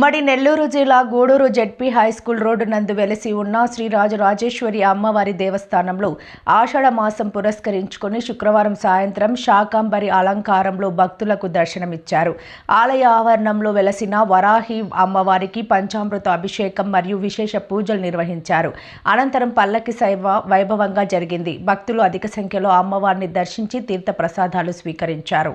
ఉమ్మడి నెల్లూరు జిల్లా Gudur ZP high school road నందు వెలసి ఉన్న శ్రీరాజు రాజేశ్వరి అమ్మవారి దేవస్థానంలో ఆషాఢ మాసం పురస్కరించుకుని శుక్రవారం సాయంత్రం శాకాంబరి అలంకారంలో భక్తులకు దర్శనమిచ్చారు. ఆలయ ఆవరణంలో వెలసిన వరాహి అమ్మవారికి పంచామృత అభిషేకం మరియు విశేష పూజలు నిర్వహించారు. అనంతరం పల్లకి శైవ వైభవంగా జరిగింది. భక్తులు అధిక సంఖ్యలో అమ్మవారిని దర్శించి తీర్థ ప్రసాదాలు స్వీకరించారు.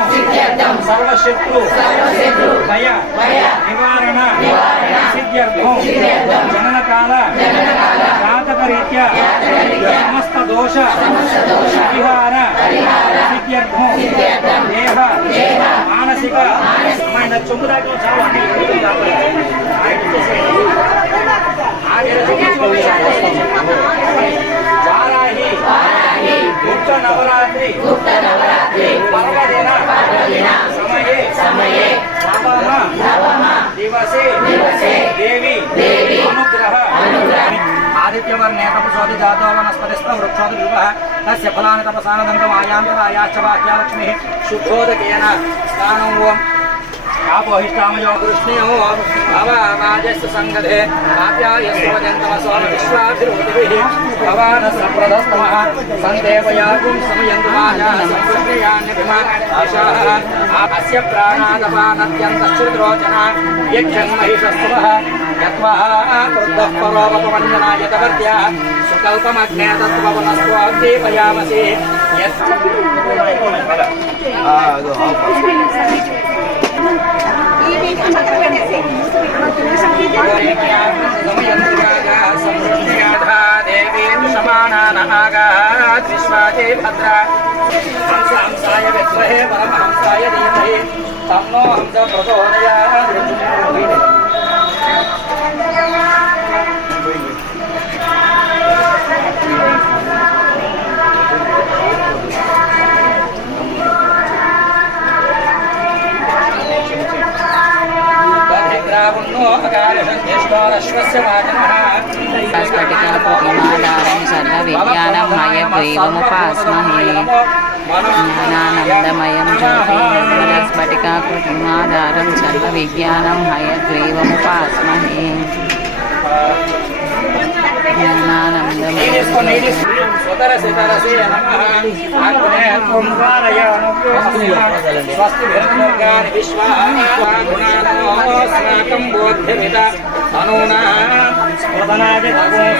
సిద్ధ్యర్థం సర్వశత్రు భయ. నివారణ. సిద్ధ్యర్థం జననకాల. జాతకరీత్యా. సమస్త దోష. పరిహార. సిద్ధ్యర్థం దేహ. మానసిక. ఆయన చొమ్ము దాకా చాలు. ఆయన ఇచ్చేసేయండి. చూపించుకోవాలి. వారాహి గుప్త నవరాత్రి పర్వదిన. సమయే. సమయే. నవమ. దివసే. దేవి. అనుగ్రహ. ఆదిత్యవర్ణే తపసోది జాతో వనస్పతిస్థ వృక్షోది వివ తస్య ఫలాని తపసానదంతం ఆయాంతరాయాశ్చ వాక్యాలక్ష్మి శుద్ధోదకేన స్నానం ఓం. आप अहिष्टामयो कृष्णेहो अवामाजस्य सङ्गधे आप्यायस्य वदन्तमसो विश्वाभिरुतिभिः भवान् सप्रदस्तमः सन्देवयागुं समयन्तमानाः संस्कृतयान्यभिमानाः अस्य प्राणादपानत्यन्तश्रुतिरोचना यज्जन्महिषस्तुवः यत्मः क्रुद्धः परोपमन्यनायतवर्त्या सुकल्पमग्ने तत्त्ववनस्त्वाद्दीपयामसि यत् విశ్వాజే భద్ర హంస హంసాయ విద్మహే పరమహంసాయ ధీమహి తన్నో హంస ప్రచోదయాత్ स्फटिका प्रतिमाधारं सर्वविद्यानां मयं दैवमुपास्महे ज्ञानानन्दमयं ज्योतिर्मङ्गलस्फटिका प्रतिमाधारं सर्वविज्ञानं हयद्वैवमुपास्महे स्वस्ति विष्वा गुणानास्माकं बोध्यमिता నమః ఆగ్నే స్వస్తి భిర్మర్గాని విశ్వాగుణాస్మాకం బోధ్యమిత అనూనా స్మృతనాది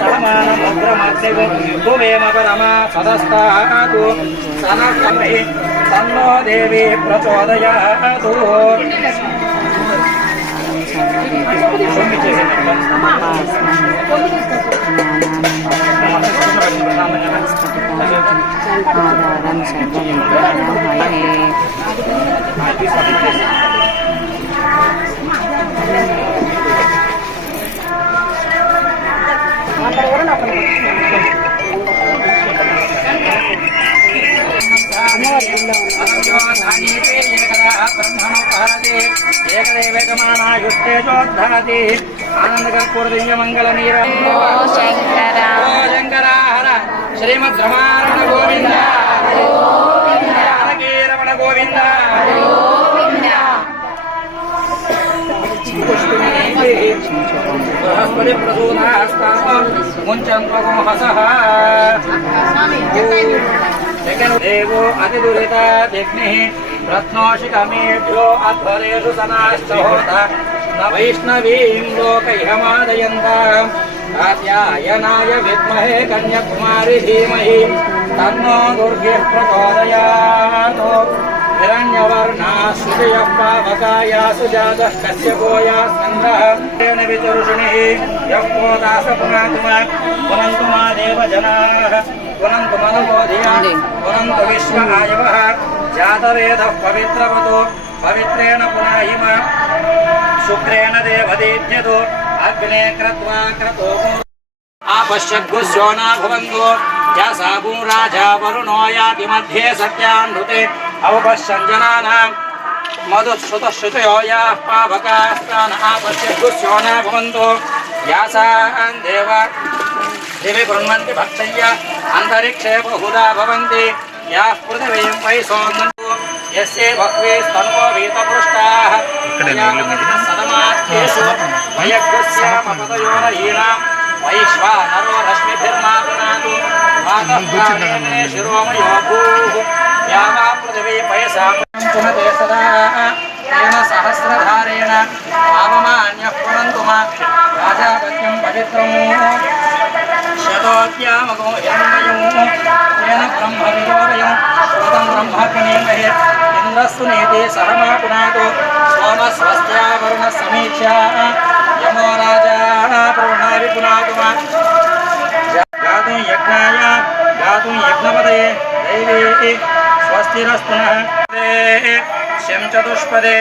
సహమానముగ్రమగ్నివేమ పరమ సదస్తాతు సనమహి తన్నో దేవి ప్రచోదయాతు ఆధారం సర్వవిజ్ఞానం హయే ఆనందకర్పూర్దివ్యమంగళ నీర శంకర శంకరాహర శ్రీమద్ రమారమణ గోవింద. రమణ గోవింద. मुञ्चङ्गमहसः देवो अतिदुरिता दिग्निः रत्नोषिकमेभ्यो अध्वरेषु सनाश्चोत न वैष्णवीं कात्यायनाय विद्महे धीमहि। तन्नो दुर्गेः प्रचोदयात्। हिरण्यवर्णा श्रुतयः पावकाया सुजातः कश्यपो या स्कन्दः तेन वितरुषिणिः यः को दास पुनन्तु पुनन्तु मा देवजनाः पुनन्तु मनोबोधिया पुनन्तु विश्व आयवः जातवेदः पवित्रवतो पवित्रेण पुनाहिम शुक्रेण देवदीद्यतो अग्ने कृत्वा क्रतो आपश्यद्गुस्यो न भवन्तो या साबू राजा वरुणो याति मध्ये सत्यानृते अवपश्यञ्जनानां मधुश्रुतश्रुतयो याः पावकास्तान् न भवन्तो। यासान् देव। दिवि गृह्णन्ति भक्षय्य अन्तरिक्षे बहुधा भवन्ति। याः पृथिवीं वै सोन्नन्तु यस्ये बह्वे स्तन्वो भीतपृष्टाः सदमात्येषु वयग्रस्यामपदयो नयीनां वैश्वानरो रश्मिभिर्मातुनातु मातः शिरोमयो भूः या वा पृथिवी पयसा पुनते सदा तेन सहस्रधारेण पावमान्यः पुनन्तु मा राजापत्यं पवित्रम् शतोद्यामगो हिरण्मयो तेन ब्रह्मविदोदयं श्रुतं ब्रह्मग्नेमहे इन्द्रस्तु नेते सहमा पुनातो सोमस्वस्त्या वरुणसमीक्षा यमो राजा प्रवणाभि पुनातु मा गातुं यज्ञाय गातुं यज्ञपदये दैवे స్వస్తిరస్పునః శం చతుష్పదే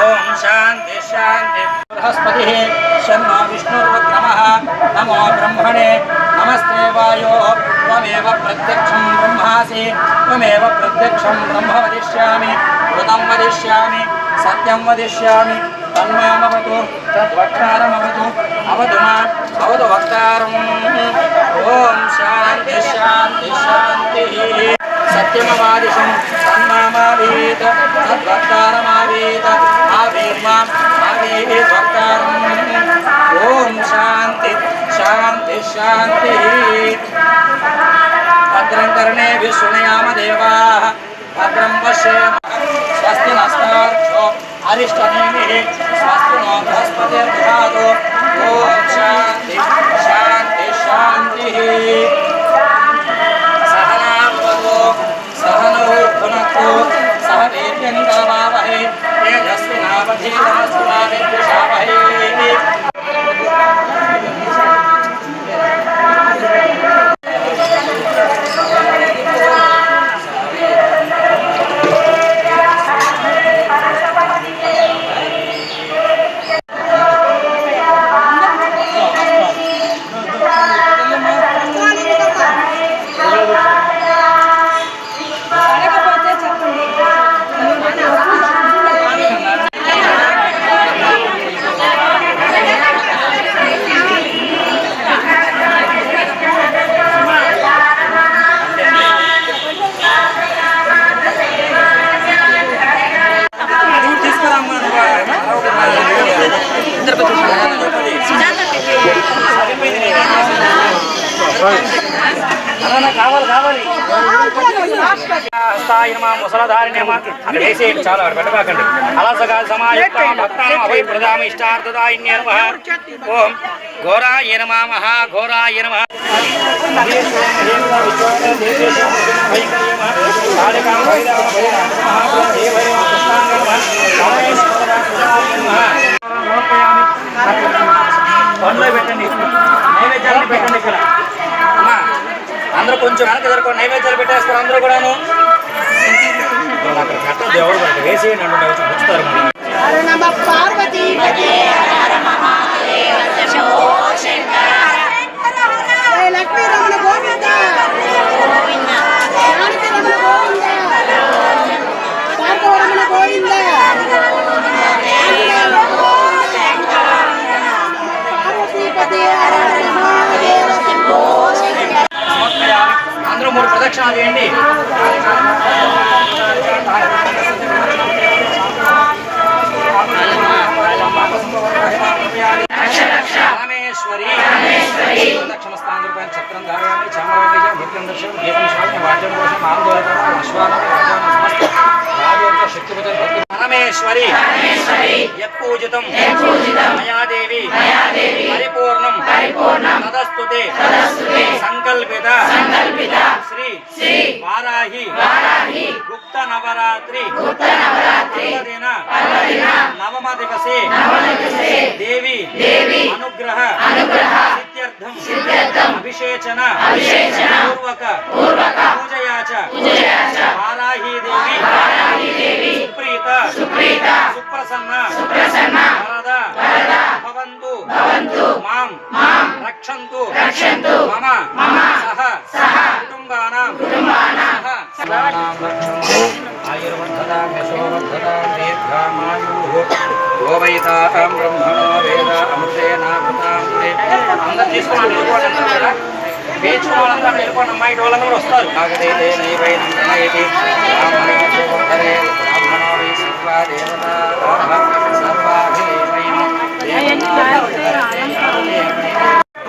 ఓం శాంతి శాంతి బృహస్పతి శం నో విష్ణుర్వక్రమ నమో బ్రహ్మణే నమస్తే వాయో త్వమేవ ప్రత్యక్షం బ్రహ్మాసి త్వమేవ ప్రత్యక్షం బ్రహ్మ వదిష్యామి కృతం వదిష్యామి సత్యం వదిష్యామి తన్మామవతు తద్వక్తారమవతు అవతు మా అవతు వక్తారం ఓం శాంతి శాంతి శాంతి సత్యమవాదిశం తన్మామావీత తద్వక్తారమావీత ఆవీర్మాం ఆవీర్వక్తారం ఓం శాంతి శాంతి శాంతి భద్రం కర్ణే విశ్వనయామ దేవా భద్రం పశ్యేమ స్వస్తి నష్టార్థో అరిష్టనేమి స్వస్తి నో బృహస్పతిర్ధాతో ఓం శాంతి శాంతి శాంతి Virginia ముసలధారిణేమా అక్కడ వేసేయండి చాలా అక్కడ పెట్టబాకండి అలాసగా సమాయుక్త భక్తానం అభయ ఇష్టార్థదాయిన్య నమ. ఓం ఘోరాయ నమ మహా ఘోరాయ నమ. పనిలో పెట్టండి. నైవేద్యాలను పెట్టండి ఇక్కడ. అమ్మా అందరూ కొంచెం వెనక జరుపుకోండి. నైవేద్యాలు పెట్టేస్తారు అందరూ కూడాను. అక్కడ కట్టదు ఎవరు అక్కడ వేసేయండి అంటే వచ్చి పుచ్చుతారు ప్రదక్షిణ చేయండి. రామేశ్వరి. చక్రం ధారయామి చామరాజ భక్తం దర్శనం దీపం స్వామి వాద్యం కోసం ఆందోళన అశ్వానం పరమేశ్వరి. యత్పూజితం. మయా దేవి పరిపూర్ణం. తదస్తుతే. సంకల్పిత. శ్రీ. వారాహి. గుప్త నవరాత్రి పర్వదిన నవమ దివసే దేవి. అనుగ్రహ. సిద్ధ్యర్థం. అభిషేచన. పూర్వక. పూజయా చ వారాహీ దేవి సుప్రీత. సుప్రసన్న. వరద. భవంతు. మాం. రక్షంతు. మమ. సహ. కుటుంబానాం. సహ. గోవైతాం బ్రహ్మణో వేద అమృతేనామృతాం అందరు తీసుకుని వెళ్ళిపోవడం కదా పేర్చిన వాళ్ళంతా వెళ్ళిపోవడం అమ్మాయి వాళ్ళందరూ కూడా వస్తారు ఆగదైతే నైవైనం ప్రణయతి బ్రాహ్మణే బ్రాహ్మణో వై సర్వా దేవతా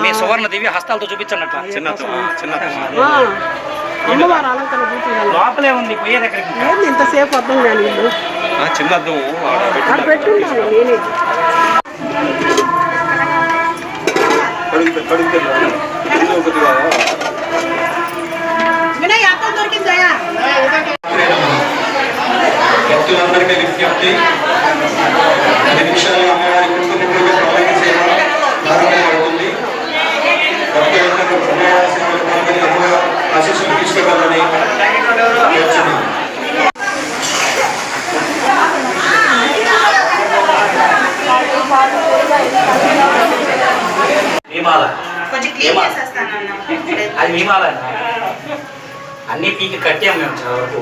మీ సువర్ణ దివ్య హస్తాలతో చూపించండి అట్లా. చిన్నతో చిన్న అమ్మవారు అలంకరణ చూపించాలి లోపలే ఉంది పోయేది ఎక్కడికి ఏంది ఇంతసేపు అర్థం కాని అక్కడ పెట్టున్నాను నేనే. అన్ని పీకి కట్టాం మేము చాలా వరకు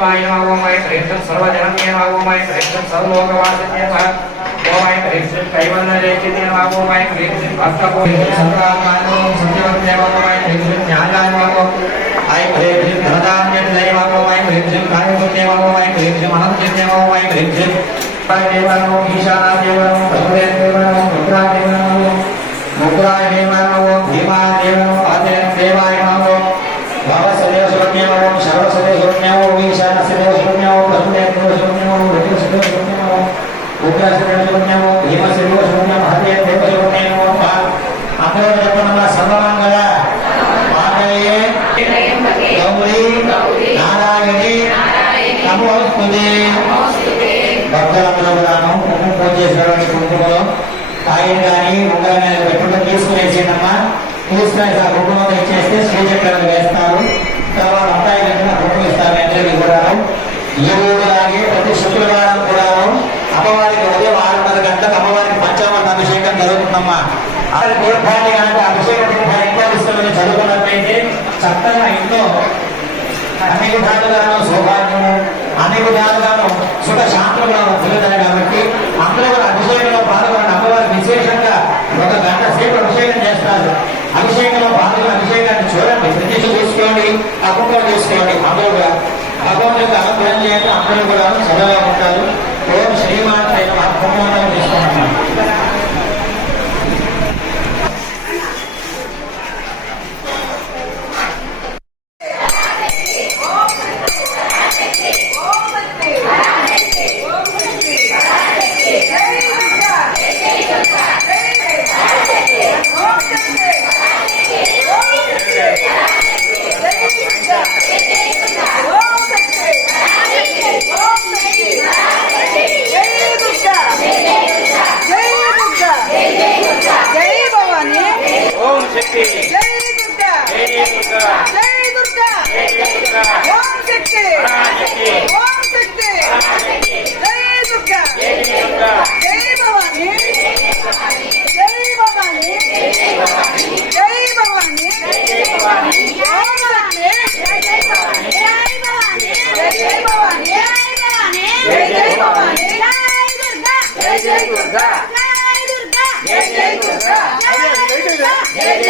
హ్రీం శ్రీం తత్వాయ నమః ఓం ఐం హ్రీం శ్రీం సర్వజనన్యే నమః ఓం ఐం హ్రీం శ్రీం సర్వలోకవాసిన్యే నమః ఓం ఐం హ్రీం శ్రీం కైవల్యజయచితే నమః ఓం ఐం హ్రీం శ్రీం భక్తపోషే సంకామాయ ఓం సత్యవంతే నమః ఓం ఐం హ్రీం శ్రీం న్యాయాయ నమః ఐం హ్రీం శ్రీం ధనదాన్యజయ నమః ఓం ఐం హ్రీం శ్రీం కాయపుణ్యే నమః ఓం ఐం హ్రీం శ్రీం ఉగ్రసదేవ ఉదయం ఆరున్నర గంటలకు అమ్మవారికి పంచామృత అభిషేకం జరుగుతుందమ్మా అది దీర్ఘాన్ని కనుక అభిషేకం దీర్ఘాన్ని చదువుకున్నట్లయితే చక్కగా ఇంట్లో అన్ని విధాలుగాను సౌభాగ్యము అన్ని విధాలుగాను సుఖ శాంతులుగా కలుగుతాయి కాబట్టి అందరూ కూడా అభిషేకంలో పాల్గొన్న అమ్మవారు విశేషంగా ఒక గంట సేపు అభిషేకం చేస్తారు అభిషేకంలో పాల్గొన్న అభిషేకాన్ని చూడండి ప్రత్యక్ష తీసుకోండి అకుంభం తీసుకోండి అందరూ కూడా భగవంతుడికి అనుగ్రహం చేయండి అందరూ కూడా చదవగా ఉంటారు ఓం శ్రీమాన్ శక్తి జై దుర్గా జై దుర్గా జై దుర్గా జై దుర్గా ఓం శక్తి పరాశక్తి ఓం శక్తి పరాశక్తి జై దుర్గా జై దుర్గా జై భవాని జై భవాని జై భవాని జై భవాని జై భవాని ఓం భవాని జై జై భవాని జై భవాని జై భవాని జై జై భవాని జై జై దుర్గా జై జై దుర్గా జై జై దుర్గా జై జై దుర్గా జై జై